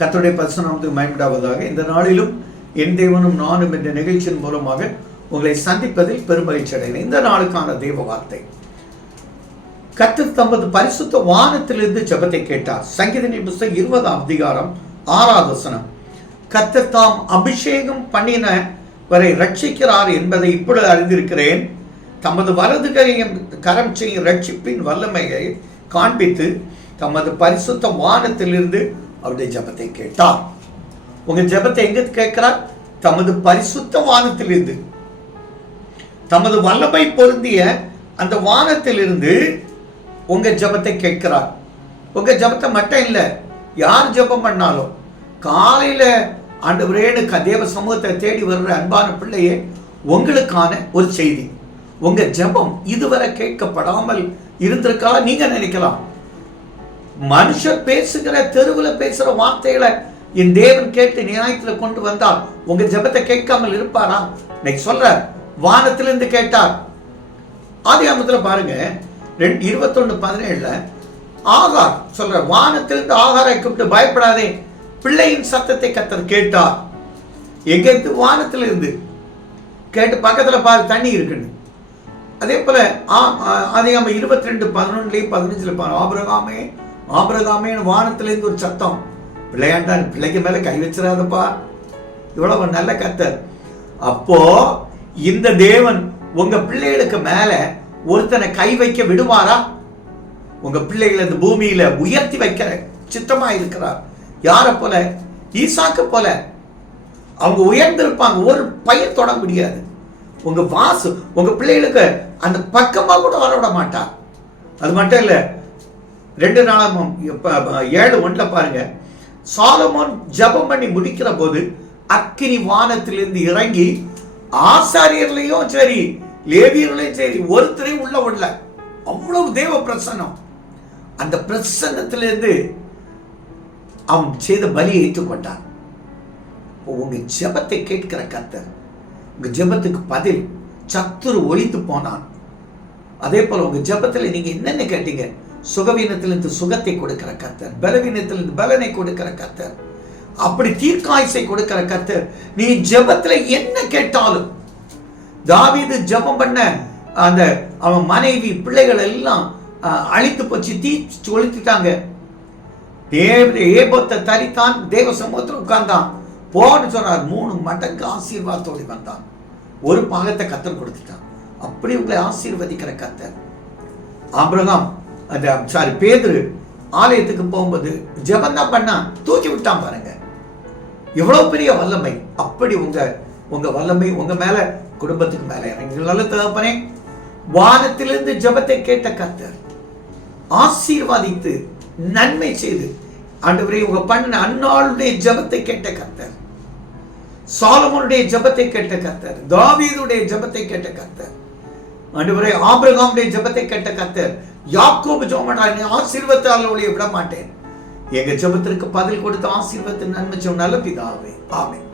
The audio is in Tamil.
கத்தருடைய பரிசுநாமத்துக்கு மயமிடாவதாக. இந்த நாளிலும் என் தேவனும் நானும் என்ற நிகழ்ச்சியின் மூலமாக உங்களை சந்திப்பதில் பெருமகிழ்ச்சி அடைகிறேன். இந்த நாளுக்கான தெய்வ வார்த்தை. கத்து தமது பரிசுத்த வானத்திலிருந்து ஜெபத்தை கேட்டார். சங்கீதனின் புஸ்தகம் இருபதாம் அதிகாரம் ஆராதசனம் கத்து தாம் அபிஷேகம் பண்ணின வரை ரட்சிக்கிறார் என்பதை இப்பொழுது அறிந்திருக்கிறேன். தமது வலது கரையும் கரம் செய்யும் ரட்சிப்பின் வல்லமையை காண்பித்து தமது பரிசுத்த வானத்திலிருந்து அவருடைய ஜெபத்தை கேட்டார். உங்க ஜெபத்தை எங்க கேட்கிறார்? தமது பரிசுத்த வானத்திலிருந்து. தமது வல்லமை பொருந்திய அந்த வானத்திலிருந்து உங்க ஜெபத்தை கேட்கிறார். உங்க ஜெபத்தை மட்டும் இல்லை யார் ஜெபம் பண்ணாலும் காலையில ஆண்டவரேனு க- தேவ சமூகத்தை தேடி வர்ற அன்பான பிள்ளையே உங்களுக்கான ஒரு செய்தி. உங்க ஜெபம் இதுவரை கேட்கப்படாமல் இருந்திருக்கலாம் நீங்க நினைக்கலாம். மனுஷன் பேசுகிற தெருவில் பேசுகிற வார்த்தைகளை என் தேவன் கேட்டு நியாயத்தில் கொண்டு வந்தால் உங்க ஜெபத்தை கேட்காமல் இருப்பாரா? இன்னைக்கு சொல்ற வானத்திலிருந்து கேட்டார். ஆதி பாருங்க ரெண்டு இருபத்தொன்னு பதினேழுல ஆகார் சொல்ற வானத்திலிருந்து ஆகாரை கூப்பிட்டு பயப்படாதே பிள்ளையின் சத்தத்தை கத்தர் கேட்டார். எங்கிருந்து? வானத்திலிருந்து. கேட்டு பக்கத்தில் பாரு தண்ணி இருக்குன்னு. அதே போல அதிகாம இருபத்தி ரெண்டு பதினொன்னுலயும் பதினஞ்சுல பாரு ஆபரகாமே ஆபிரகாமேன்னு வானத்திலேருந்து ஒரு சத்தம். பிள்ளையாண்டான் பிள்ளைக்கு மேலே கை வச்சிடாதப்பா இவ்வளவு நல்ல கத்தர் அப்போ இந்த தேவன் உங்க பிள்ளைகளுக்கு மேல ஒருத்தனை கை வைக்க விடுவாரா உங்க பிள்ளைகளை இந்த பூமியில உயர்த்தி வைக்கிற சித்தமா இருக்கிறார் யார போல? ஈசாக்கு போல. அவங்க உயர்ந்திருப்பாங்க. ஒரு பையன் தொட முடியாது. உங்க வாசு உங்க பிள்ளைகளுக்கு அந்த பக்கமா கூட வர விட மாட்டார். அது மட்டும் இல்லை ரெண்டு நாளாகவும் ஏழு ஒன்றில் பாருங்க. சாலமோன் ஜெபம் பண்ணி முடிக்கிற போது அக்கினி வானத்திலிருந்து இறங்கி ஆசாரியர்லையும் சரி லேவியர்களையும் சரி ஒருத்தரையும் உள்ள விடல. அவ்வளவு தேவ பிரசன்னம். அந்த பிரசன்னத்திலிருந்து அவன் செய்த பலியை ஏற்றுக்கொண்டான். உங்க ஜெபத்தை கேட்கிற கத்தர் உங்க ஜெபத்துக்கு பதில் சத்துரு ஒழித்து போனான். அதே போல உங்க ஜெபத்துல நீங்க என்னென்ன கேட்டீங்க? சுகவீனத்திலிருந்து சுகத்தை கொடுக்கிற கத்தர் பலவீனத்திலிருந்து பலனை கொடுக்கிற கத்தர் அப்படி தீர்க்காயசை கொடுக்கிற கத்தர் நீ ஜெபத்துல என்ன கேட்டாலும் தாவீது ஜெபம் பண்ண அந்த அவன் மனைவி பிள்ளைகள் எல்லாம் அழித்து போச்சு தீ ஒழித்துட்டாங்க. ஏபத்தை தரித்தான் தேவ சமூகத்தில் உட்கார்ந்தான். போன்னு சொன்னார் மூணு மடங்கு ஆசீர்வாதத்தோடு வந்தான். ஒரு பாகத்தை கத்தர் கொடுத்துட்டான் அப்படி உங்களை ஆசீர்வதிக்கிற கத்தர் ஆபிரகாம் அந்த சாரி பேதுரு ஆலயத்துக்கு போகும்போது ஜெபம் பண்ணா தூக்கி விட்டான் பாருங்க. எவ்வளோ பெரிய வல்லமை. அப்படி உங்க உங்க வல்லமை உங்க மேல குடும்பத்துக்கு மேல. இறங்கி நல்ல தகப்பனே வானத்திலிருந்து ஜெபத்தை கேட்ட கத்தர் ஆசீர்வாதித்து நன்மை செய்து ஆண்டவரே உங்க பண்ண அன்னாளுடைய ஜெபத்தை கேட்ட கத்தர் சாலமோனுடைய ஜெபத்தை கேட்ட கத்தர் தாவீதுடைய ஜெபத்தை கேட்ட கத்தர் ஆண்டவரே ஆபிரகாமுடைய ஜெபத்தை கேட்ட கத்தர் யாக்கோபு ஜோமடா ஆசீர்வத்தால் ஒளிய விட மாட்டேன் எங்க ஜபத்திற்கு பதில் கொடுத்த ஆசீர்வத்தின் நன்மை சொன்ன பிதாவே. ஆமே